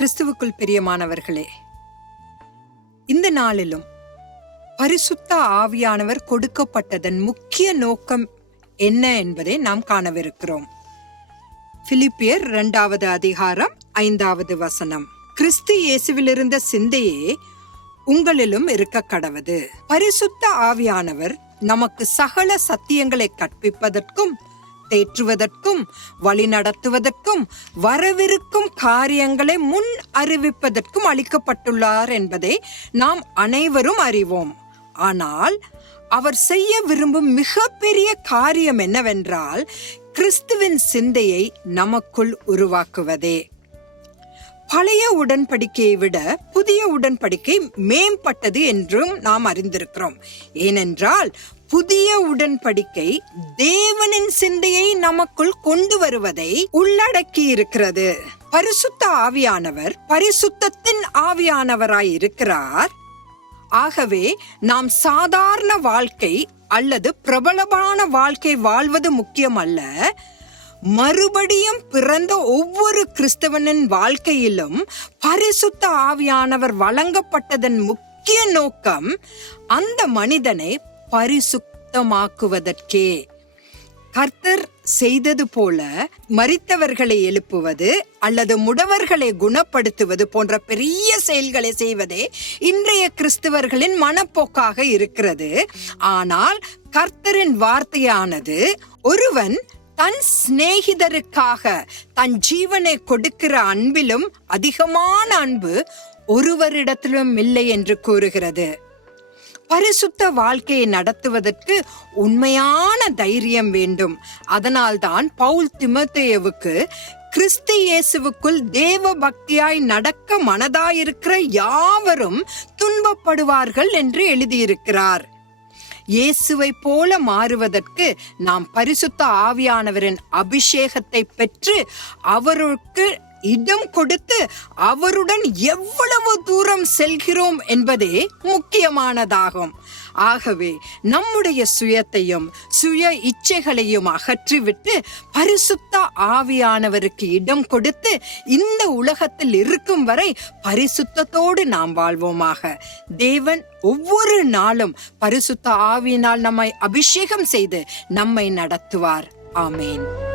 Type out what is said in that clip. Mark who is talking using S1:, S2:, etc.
S1: கிறிஸ்துவுக்குள் பிரியமானவர்களே இந்த நாளிலும் பரிசுத்த ஆவியானவர் கொடுக்கப்பட்டதன் முக்கிய நோக்கம் என்ன என்பதை நாம் காணவிருக்கிறோம். பிலிப்பியர் இரண்டாவது அதிகாரம் ஐந்தாவது வசனம். கிறிஸ்து இயேசுவிலிருந்த சிந்தையே உங்களிலும் இருக்க கடவது. பரிசுத்த ஆவியானவர் நமக்கு சகல சத்தியங்களை கற்பிப்பதற்கும் தேற்றுவதற்கும் வழிநடத்துவதற்கும் வரவிருக்கும் காரியங்களை முன் அறிவிப்பதற்கும் அளிக்கப்பட்டுள்ளார் என்பதை நாம் அனைவரும் அறிவோம். ஆனால் அவர் செய்ய விரும்பும் மிகப்பெரிய காரியம் என்னவென்றால் கிறிஸ்துவின் சிந்தையை நமக்குள் உருவாக்குவதே. பழைய உடன்படிக்கையை விட புதிய உடன்படிக்கை மேம்பட்டது என்றும் நாம் அறிந்திருக்கிறோம். ஏனென்றால் புதிய உடன்படிக்கை தேவனின் சிந்தையை நமக்குள் கொண்டு வருவதை உள்ளடக்கி இருக்கிறது பரிசுத்த ஆவியானவர் பரிசுத்தத்தின் ஆவியானவராய் இருக்கிறார் ஆகவே நாம் சாதாரண வாழ்க்கை அல்லது பிரபலமான வாழ்க்கை வாழ்வது முக்கியமல்ல. மறுபடியும் பிறந்த ஒவ்வொரு கிறிஸ்தவனின் வாழ்க்கையிலும் பரிசுத்த ஆவியானவர் வழங்கப்பட்டதன் முக்கிய நோக்கம் அந்த மனிதனை பரிசுத்தமாக்குவதற்கே. கர்த்தர் செய்தது போல மறித்தவர்களை எழுப்புவது அல்லது முடவர்களை குணப்படுத்துவது போன்ற பெரிய செயல்களை செய்வதே இன்றைய கிறிஸ்தவர்களின் மனப்போக்காக இருக்கிறது. ஆனால் கர்த்தரின் வார்த்தையானது ஒருவன் தன் சிநேகிதருக்காக தன் ஜீவனை கொடுக்கிற அன்பிலும் அதிகமான அன்பு ஒருவரிடத்திலும் இல்லை என்று கூறுகிறது. பரிசுத்த வாழ்க்கையை நடத்துவதற்கு உண்மையான தைரியம் வேண்டும். அதனால்தான் பவுல் திமத்தேயுவுக்கு கிறிஸ்து இயேசுவுக்குள் தேவ பக்தியாய் நடக்க மனதாயிருக்கிற யாவரும் துன்பப்படுவார்கள் என்று எழுதியிருக்கிறார். இயேசுவை போல மாறுவதற்கு நாம் பரிசுத்த ஆவியானவரின் அபிஷேகத்தை பெற்று அவருக்கு இடம் கொடுத்து அவருடன் எவ்வளவு தூரம் செல்கிறோம் என்பதே முக்கியமானதாகும். ஆகவே நம்முடைய சுயத்தையும் சுய இச்சைகளையும் அகற்றிவிட்டு பரிசுத்த ஆவியானவருக்கு இடம் கொடுத்து இந்த உலகத்தில் இருக்கும் வரை பரிசுத்தத்தோடு நாம் வாழ்வோமாக. தேவன் ஒவ்வொரு நாளும் பரிசுத்த ஆவியினால் நம்மை அபிஷேகம் செய்து நம்மை நடத்துவார். ஆமேன்.